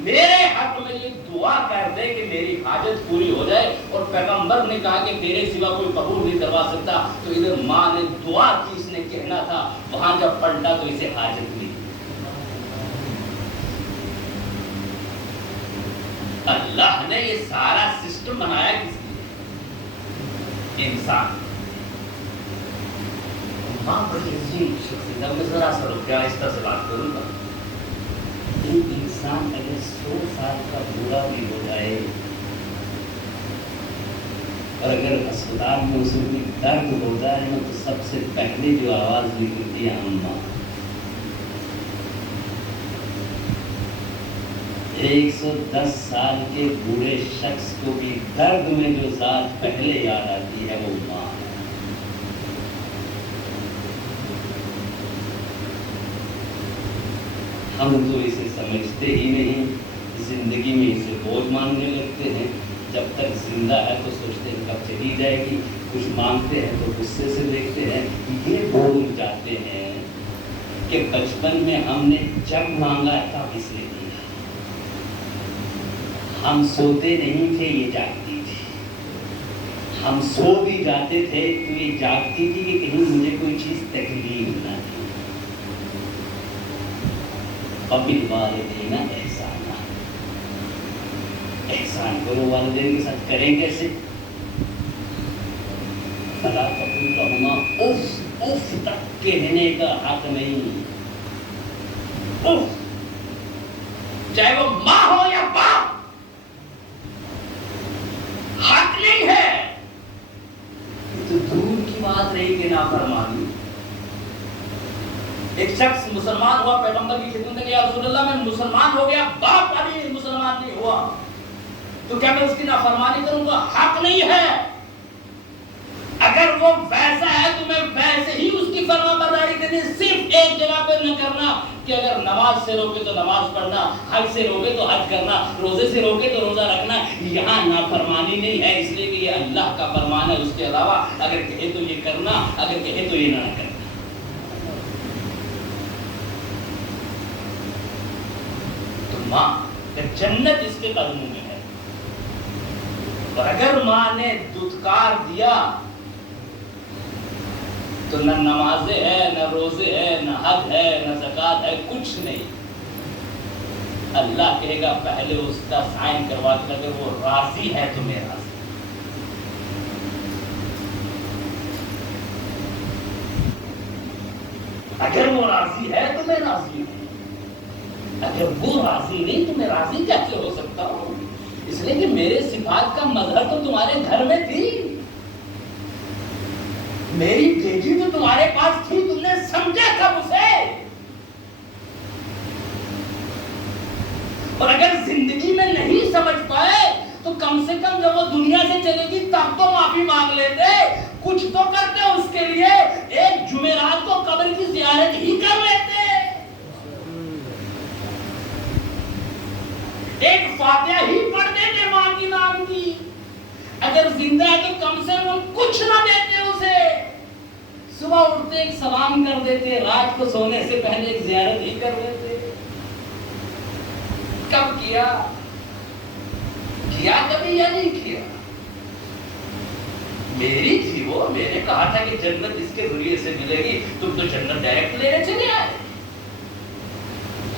میرے حق میں یہ دعا کر دے کہ میری حاجت پوری ہو جائے. اور پیغمبر نے کہا کہ میرے سوا کوئی قبول نہیں کروا سکتا. تو ادھر ماں نے دعا کی، اس نے کہنا تھا، وہاں جب پلٹا تو اسے حاجت ملی. اللہ نے یہ سارا سسٹم بنایا کس لیے؟ انسان. ماں بڑی عظیم شخصیت. میں ذرا سا رک گیا، اس طرح سے بات کروں گا. ایک انسان اگر 100 سال کا بوڑھا بھی ہو جائے اور اگر اسپتال میں اسے کوئی درد ہو جائے نا، تو سب سے پہلے جو آواز نکلتی ہے اماں. 110 سال کے بوڑھے شخص کو بھی درد میں جو ذات پہلے یاد آتی ہے وہ ماں ہے. ہم تو اسے سمجھتے ہی نہیں، زندگی میں اسے بوجھ ماننے لگتے ہیں. جب تک زندہ ہے تو سوچتے ہیں کب چلی جائے گی. کچھ مانگتے ہیں تو غصے سے دیکھتے ہیں. یہ بھول جاتے ہیں کہ بچپن میں ہم نے جب مانگا تب اس نے دیا. ہم سوتے نہیں تھے، یہ جاگتی تھی. ہم سو بھی جاتے تھے تو یہ جاگتی تھی کہ کہیں مجھے کوئی چیز تکلیف نہ دی. وبالوالدین احسانا. احسان کرو والدین کے ساتھ. کریں کیسے؟ فلا تقل لهما اف. اف تک کہنے کا حق نہیں. اف، چاہے وہ ماں ہو یا باپ، حق نہیں ہے. تو دور کی بات رہی کہ نافرمانی. ایک شخص مسلمان ہوا، پیغمبر کی خدمت میں، یا رسول اللہ میں مسلمان ہو گیا، باپ ابھی مسلمان نہیں ہوا، تو کیا میں اس کی نافرمانی کروں گا؟ حق نہیں ہے. اگر وہ ویسا ہے تو میں ویسے ہی اس کی فرما برداری کرنی. صرف ایک جگہ پہ نہ کرنا کہ اگر نماز سے روکے تو نماز پڑھنا، حج سے روکے تو حج کرنا، روزے سے روکے تو روزہ رکھنا. یہاں نافرمانی نہیں ہے، اس لیے کہ یہ اللہ کا فرمان ہے. اس کے علاوہ اگر کہے تو یہ کرنا، اگر کہے تو یہ نہ کرنا. ماں جنت اس کے قدموں میں ہے. اور اگر ماں نے دودھکار دیا تو نہ نمازیں ہے، نہ روزے ہے، نہ حج ہے، نہ زکات ہے، کچھ نہیں. اللہ کہے گا پہلے اس کا سائن کروا کر اگر وہ راضی ہے تو میں راضی. اگر وہ راضی ہے تو میں راضی ہوں. اگر وہ راضی نہیں تو میں راضی کیسے ہو سکتا ہوں؟ اس لیے کہ میرے صفات کا مظہر تو تمہارے گھر میں تھی. میری بیٹی تو تمہارے پاس تھی، تم نے سمجھا کب اسے؟ اور اگر زندگی میں نہیں سمجھ پائے تو کم سے کم جب وہ دنیا سے چلے گی تب تو معافی مانگ لیتے. کچھ تو کرتے اس کے لیے. ایک جمعرات کو قبر کی زیارت ہی کر لیتے، ایک فاتحہ ہی پڑھ دیتے ماں کی نام کی. اگر زندہ ہے تو کم سے کم کچھ نہ دیتے اسے. صبح اٹھتے ایک سلام کر دیتے، رات کو سونے سے پہلے ایک زیارت ہی کر لیتے. کب کیا؟ کیا کبھی یا نہیں کیا؟ میری تھی وہ. میں نے کہا تھا کہ جنت اس کے ذریعے سے ملے گی. تم تو جنت ڈائریکٹ لینے چلے آئے.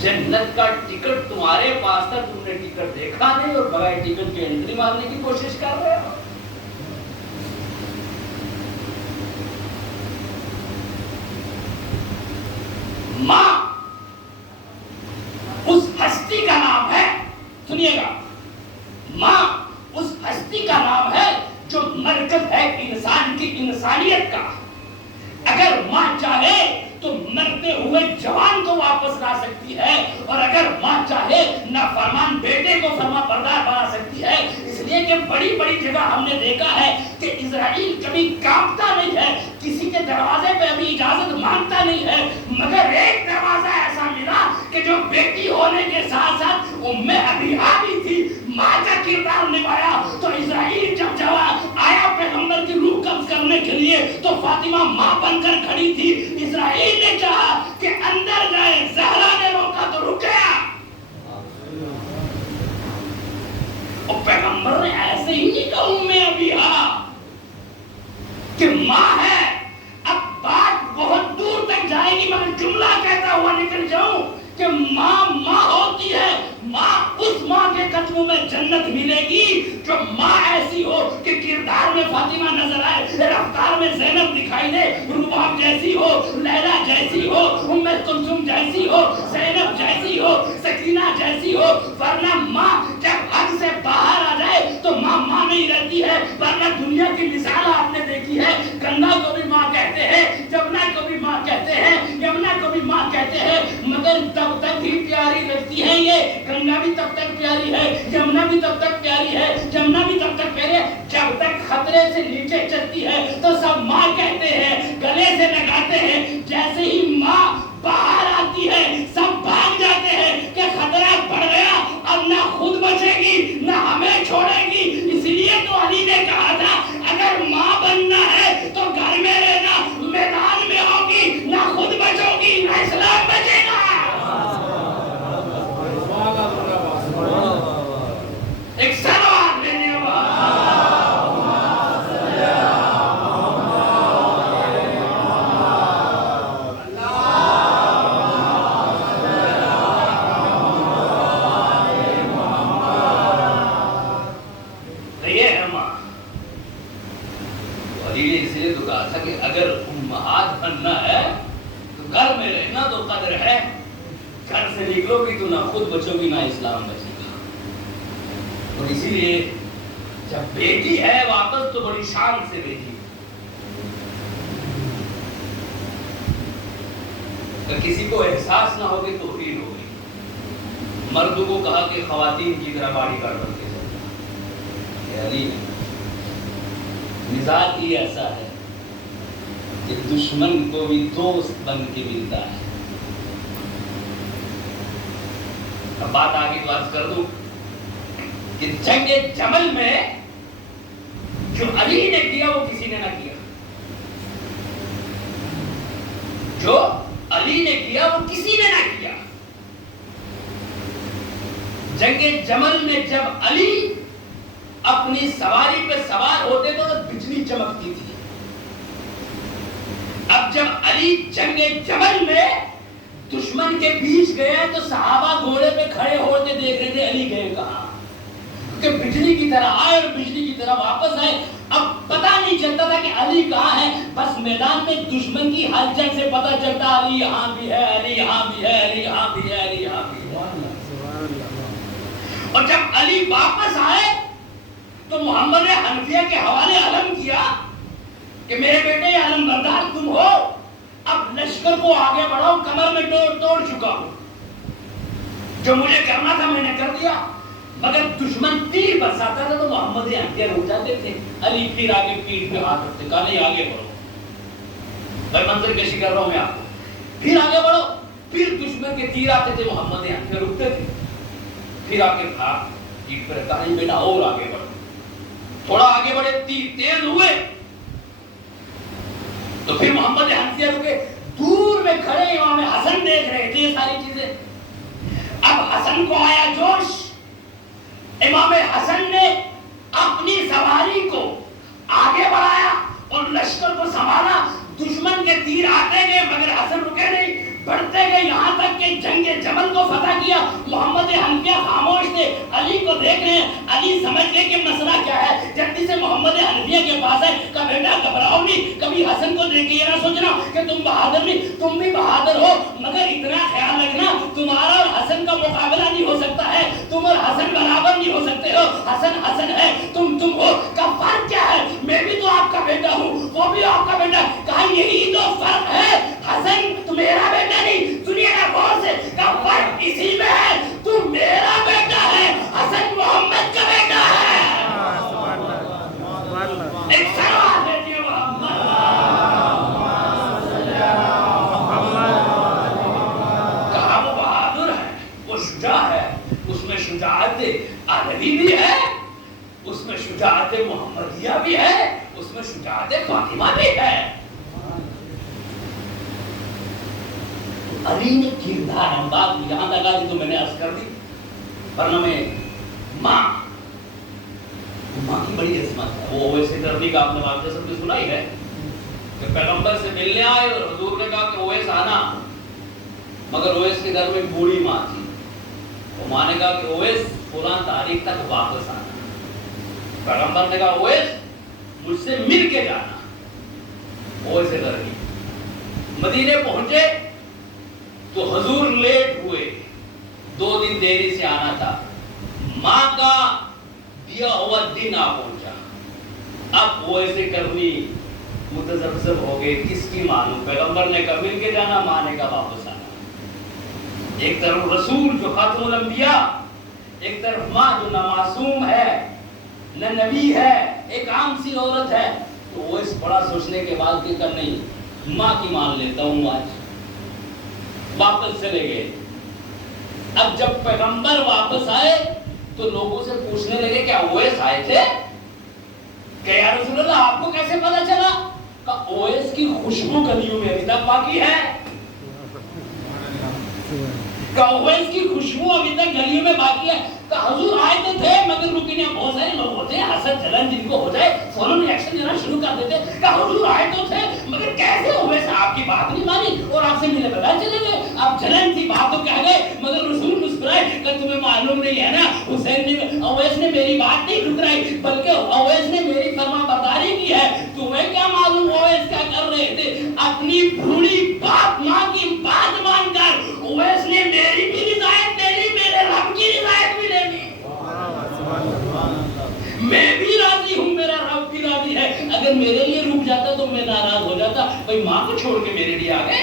جنت کا ٹکٹ تمہارے پاس تھا، تم نے ٹکٹ دیکھا نہیں اور بغیر ٹکٹ کی انٹری مارنے کی کوشش کر رہے ہو. ماں اس ہستی کا نام ہے، سنیے گا، ماں اس ہستی کا نام ہے جو مرکز ہے انسان کی انسانیت کا. اگر ماں چاہے تو مرتے ہوئے جوان کو واپس لا سکتی ہے، اور اگر ماں چاہے نافرمان بیٹے کو فرما بردار بنا سکتی ہے. اس لیے کہ بڑی بڑی جگہ ہم نے دیکھا ہے کہ اسرائیل کبھی کانپتا نہیں ہے، کسی کے دروازے پہ ابھی اجازت مانگتا نہیں ہے، مگر ایک دروازہ ایسا ملا کہ جو بیٹی ہونے کے ساتھ ساتھ ام ابیہا بھی تھی، ماں کا کردار نبھایا. تو اسرائیل جب جواب آیا پیغمبر کی روح قبض کرنے کے لیے تو فاطمہ ماں بن کر کھڑی تھی. اسرائیل نے چاہا کہ اندر جائے، زہرا نے روکا تو رک گیا. پیغمبر نے ایسے ہی نہیں کہا امی ابیہا کہ ماں ہے. اب بات بہت دور تک جائے گی مگر جملہ کہتا ہوا نکل جاؤں کہ ماں ماں ہوتی ہے. ماں اس ماں کے قدموں میں جنت ملے گی جو ماں ایسی ہو کہ کردار میں فاطمہ نظر آئے, رفتار میں زینب دکھائی دے, رباب جیسی ہو, لیلا جیسی ہو, ام کلثوم جیسی ہو, زینب جیسی ہو, سکینہ جیسی ہو. ورنہ ماں جب حد سے باہر آ جائے تو ماں ماں نہیں رہتی ہے. ورنہ دنیا کی مثال آپ نے دیکھی ہے, گنگا کو بھی ماں کہتے ہیں, جمنا کو بھی ماں کہتے ہیں, یمنا کو بھی ماں کہتے ہیں, مگر تب تک ہی پیاری لگتی ہے. یہ گنگا بھی تب تک پیاری ہے, یمنا بھی تب تک پیاری ہے, جمنا بھی تب تک پیاری ہے جب تک خطرے سے نیچے چلتی ہے تو سب ماں کہتے ہیں, گلے سے لگاتے ہیں. جیسے ہی ماں باہر آتی ہے سب بھاگ جاتے ہیں کہ خطرہ بڑھ گیا, اب نہ خود بچے گی نہ ہمیں چھوڑے گی. اس لیے تو علی نے کہا تھا اگر ماں بننا ہے تو گھر میں رہنا, میدان میں ہوگی, نہ خود بچو گی نہ اسلام بچے گا. ایک سلوات دینے اگر امہات بننا ہے تو گھر میں رہنا تو قدر ہے. گھر سے نکلو گی تو نہ خود بچو گی نہ اسلام بچے گا. اور اسی لیے جب بیٹی ہے واپس تو بڑی شان سے بیٹی. اگر کسی کو احساس نہ ہوگی تو توہین ہوگی. مردوں کو کہا کہ خواتین کی طرح باڈی گارڈ بن کے چلنا. علی مزاج ہی ایسا ہے کہ دشمن کو بھی دوست بن کے ملتا ہے. اب بات آگے تو عرض کر دوں کہ جنگ جمل میں جو علی نے کیا وہ کسی نے نہ کیا. جو علی نے کیا وہ کسی نے نہ کیا. جنگ جمل میں جب علی اپنی سواری پہ سوار ہوتے تو بجلی چمکتی تھی. اب جب علی جنگ جمل میں دشمن کے بیچ گئے تو صحابہ گھوڑے پہ کھڑے ہوتے دیکھ رہے تھے علی گئے کہاں, کہ بجلی کی طرح آئے اور بجلی کی طرح واپس آئے. اب پتہ نہیں چلتا تھا کہ علی کہاں ہے, بس میدان میں دشمن کی ہلچل سے پتہ چلتا علی یہاں بھی ہے, علی یہاں بھی ہے, علی یہاں بھی ہے, علی یہاں بھی ہے. اور جب علی واپس آئے تو محمد حنفیہ کے حوالے علم کیا کہ میرے بیٹے یہ علم بردار تم ہو, اب لشکر کو آگے بڑھاؤ, کمر میں توڑ چکا ہوں, جو مجھے کرنا تھا میں نے کر دیا. مگر دشمن تیر برساتا تھا تو محمد حنفیہ رک جاتے تھے. علی پھر آگے پیٹھ پہ ہاتھ رکھتے, کہا نہیں آگے بڑھو, بھائی منظر کشی کر رہا ہوں میں آپ کو, پھر آگے بڑھو. پھر دشمن کے تیر آتے تھے, محمد حنفیہ رکتے تھے, پھر آگے ہاتھ پیٹھ پہ رکھتا, نہیں بیٹا اور آگے بڑھو. تھوڑا آگے بڑھے, تیر تیز ہوئے تو پھر محمد حنفیہ رکے. دور میں کھڑے امام حسن دیکھ رہے تھے یہ ساری چیزیں. اب حسن کو آیا جوش, امام حسن نے اپنی سواری کو آگے بڑھایا اور لشکر کو سنبھالا. دشمن کے تیر آتے گئے مگر حسن رکے نہیں, بڑھتے گئے یہاں تک کہ جنگ جمل کو فتح کیا. محمد حنفیہ خاموش تھے, علی کو دیکھ رہے ہیں. علی سمجھ گئے کہ مسئلہ کیا ہے, جلدی سے محمد حنفیہ کے پاس ہے. کہا بیٹا گھبراؤ نہیں, کبھی حسن کو دیکھ کے یہ نہ سوچنا کہ تم بہادر نہیں, تم بھی بہادر ہو, مگر اتنا خیال رکھنا تمہارا اور حسن کا مقابلہ نہیں ہو سکتا ہے, تم اور حسن برابر نہیں ہو سکتے ہو. حسن حسن ہے, تم ہو, کا فرق کیا ہے, میں بھی تو آپ کا بیٹا ہوں, وہ بھی آپ کا بیٹا. کہا یہی تو فرق ہے, حسن تو میرا بیٹا نہیں, سنیے نا غور سے, کا فرق اسی میں ہے, تو میرا بیٹا ہے, حسن محمد کا بیٹا ہے. ایک سوال ہے جی محمد, کہا وہ بہادر ہے, وہ شجاع ہے, اس میں شجاعت عربی بھی ہے, اس میں شجاعت محمدیہ بھی ہے, اس میں شجاعت فاطمہ بھی ہے. علی نے کردار, ہم بات یہاں تک آتی تو میں نے عرض کر دی, ورنہ میں ماں ماں کی بڑی عظمت ہے. وہ اویس کرنی کا آپ نے واقعہ سب نے سنا ہی ہے کہ پیغمبر سے ملنے آئے اور حضور نے کہا کہ اویس آنا, مگر اویس کے گھر میں ایک بوڑھی ماں تھی. وہ ماں نے کہا کہ اویس فلاں تاریخ تک واپس آنا. پیغمبر نے کہا اویس مجھ سے مل کے جانا. اویس کرنی مدینے پہنچے تو حضور لیٹ ہوئے, 2 دن دیری سے آنا تھا. ماں کا دیا ہوا دن آ پہنچا. اب وہ ایسے کرنی متذبذب ہو گئے, کس کی مانوں. پیغمبر نے کہا مل کے جانا, ماں نے کہا واپس آنا. ایک طرف رسول جو خاتم الانبیاء, ایک طرف ماں جو نہ معصوم ہے نہ نبی ہے, ایک عام سی عورت ہے. تو وہ اس بڑا سوچنے کے بعد کہ نہیں ماں کی مان لیتا ہوں آج. واپس چلے گئے. اب جب پیغمبر واپس آئے تو لوگوں سے پوچھنے لگے کیا اویس آئے تھے؟ کہ یا رسول اللہ آپ کو کیسے پتا چلا؟ کہ اویس کی خوشبو گلیوں میں ابھی تک باقی ہے. کہ اویس کی خوشبو ابھی تک گلیوں میں باقی ہے. کہ حضور آئے تو تھے مگر رکے نہیں. بہت سارے لوگ ہوتے ہیں حسد جلن جن کو ہو جائے فوراً ریاکشن دینا شروع کر دیتے. کہ حضور آئے تو تھے مگر کیسے اویس آپ کی بات نہیں مانی اور آپ سے ملے بغیر چلے گئے. آپ جلن تھی بات تو کہہ گئے مگر رسول مسکرائے کہ تمہیں معلوم نہیں ہے نا حسین نے اویس نے میری بات نہیں ٹھکرائی بلکہ اویس نے میری فرما برداری کی ہے. تمہیں کیا معلوم اویس کیا کر رہے تھے؟ اپنی بھولی باپ ماں کی بات مان کر اویس نے میری بھی رضایت لے لی, میرے رب کی رضایت بھی لے لی. میں بھی راضی ہوں, میرا رب بھی راضی ہے. اگر میرے لیے رک جاتا تو میں ناراض ہو جاتا. بھئی ماں کو چھوڑ کے میرے لیے آ گئے.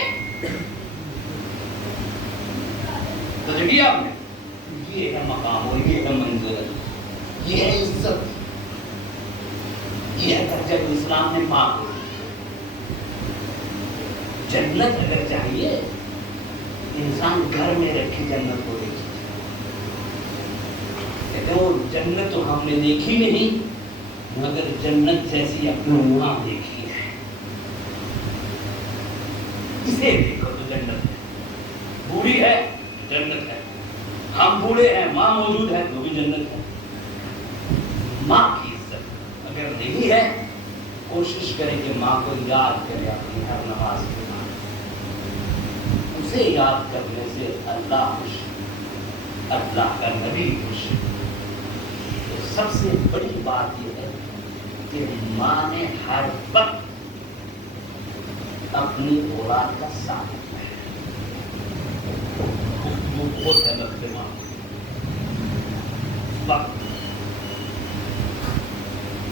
سمجھ گیا آپ نے؟ یہ ہے مقام اور یہ ہے منزل, یہ ہے عزت, یہ ہے درجہ جو اسلام نے ماں کو. جنت اگر چاہیے انسان گھر میں رکھی جنت کو دیکھیے. جنت تو ہم نے دیکھی نہیں مگر جنت جیسی اپنی ماں دیکھی ہے. اسے دیکھو تو جنت ہے. بوڑھی ہے جنت ہے, ہم بوڑھے ہیں ماں موجود ہے تو بھی جنت ہے. ماں کی عزت اگر نہیں ہے کوشش کریں کہ ماں کو یاد کرے اپنی ہر نماز کے بعد. اسے یاد کرنے سے اللہ خوش, اللہ کا نبی خوش. سب سے بڑی بات یہ ہے کہ ماں نے ہر وقت اپنی اولاد کا ساتھ دیا ہے. وہ بہت ہے وقت ماں وقت.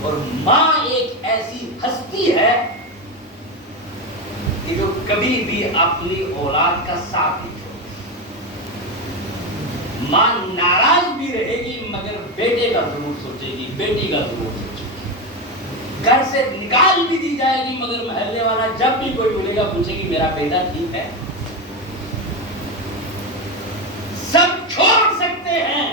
اور ماں ایک ایسی ہستی ہے کہ جو کبھی بھی اپنی اولاد کا ساتھ نہیں چھوڑتی. ماں ناراض بھی رہے گی مگر بیٹے کا ضرور سوچے گی, بیٹی کا ضرور سوچے گی. گھر سے نکال بھی دی جائے گی مگر محلے والا جب بھی کوئی ملے گا پوچھے گی میرا بیٹا ٹھیک ہے. سب چھوڑ سکتے ہیں,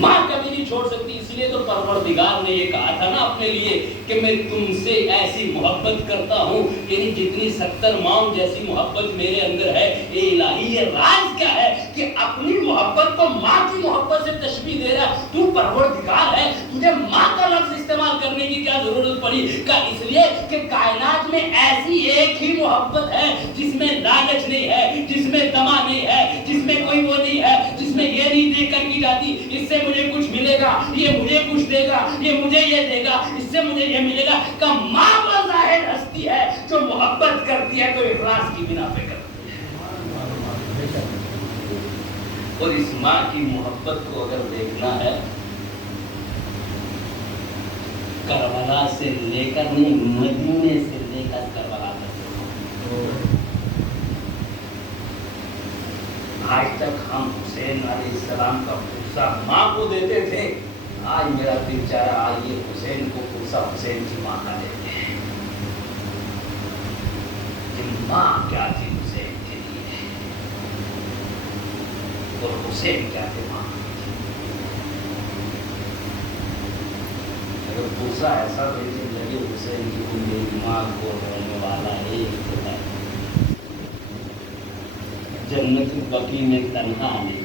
ماں کبھی نہیں چھوڑ سکتی. اس لیے تو پروردگار نے یہ کہا تھا نا اپنے لیے کہ میں تم سے ایسی محبت کرتا ہوں, یعنی جتنی 70 ماؤں جیسی محبت میرے اندر ہے. اے الہی یہ راز کیا ہے کہ اپنی محبت کو ماں کی محبت سے تشبیہ دے رہا. تو پروردگار ہے, تجھے ماں کا لفظ استعمال کرنے کی کیا ضرورت پڑی؟ کہ اس لیے کہ کائنات میں ایسی ایک ہی محبت ہے جس میں لالچ نہیں ہے, جس میں طمع نہیں ہے, جس میں کوئی وہ نہیں ہے, جس میں یہ نہیں دیکھ کر کی جاتی اس سے مجھے کچھ ملے گا, یہ مجھے کچھ دے گا, یہ مجھے یہ دے گا, اس سے مجھے یہ ملے گا. کہ ماں وہ ظاہر ہستی ہے جو محبت کرتی ہے تو اخلاص کی بنا پہ کرتی ہے. اور اس ماں کی محبت کو اگر دیکھنا ہے کربلا سے لے کر نہیں, مدینے سے لے کر کربلا تک. آج تک ہم حسین علیہ السلام کا پرسہ ماں کو دیتے تھے, آج میرا دل چاہ رہا آج یہ حسین کو پرسہ حسین کی ماں کا دیتے ہیں کہ ماں کیا تھی حسین کے لیے اور حسین کیا تھے ماں. اگر پرسہ ایسا دیتے لگے حسین کی میری ماں کو رونے والا ایک ہے, جنت البقیع میں تنہا نہیں.